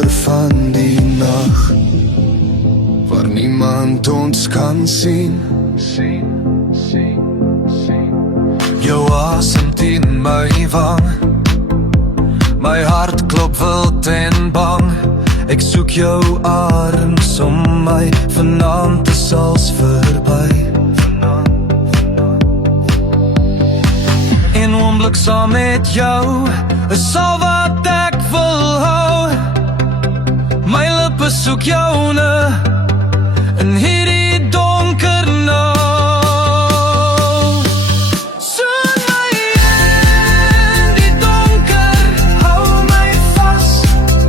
donker van die nag, waar niemand ons kan sien. Jou asem teen my wang, my hart klop wild en bang. Ek soek jou arms om my, vanaand is als verby. En oomblik saam met jou is al wat ek wil hou. My lippe soek joune in hierdie donker nou. Soen my in die donker, hou my vas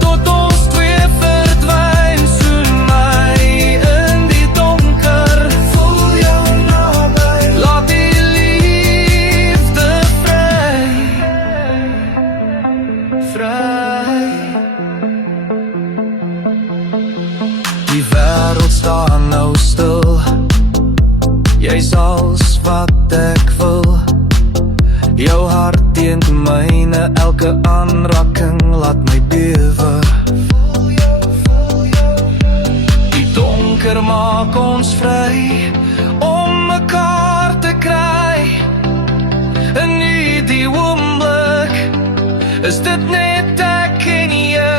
tot ons twee verdwyn. Soen my in die donker, voel jou naby, laat die liefde vry. Die wêreld staan nou stil, jy's als wat ek wil. Jou hart teen myne, elke aanraking laat my bewe. Die donker maak ons vry om mekaar te kry. In hierdie oomblik is dit net ek en jy.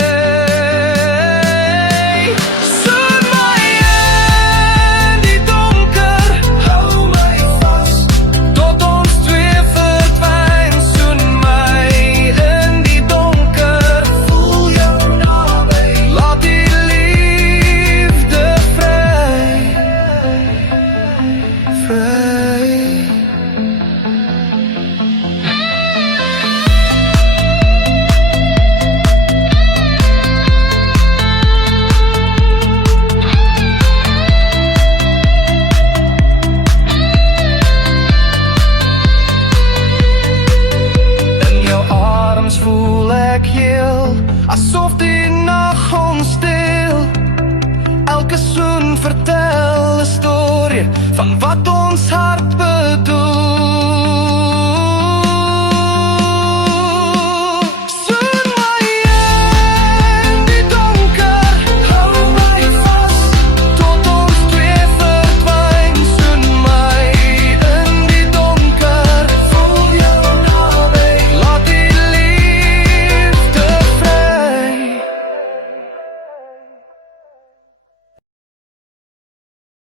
Voel ek heel, asof die nag ons deel. Elke soen vertel 'n storie van wat ons hart bedoel.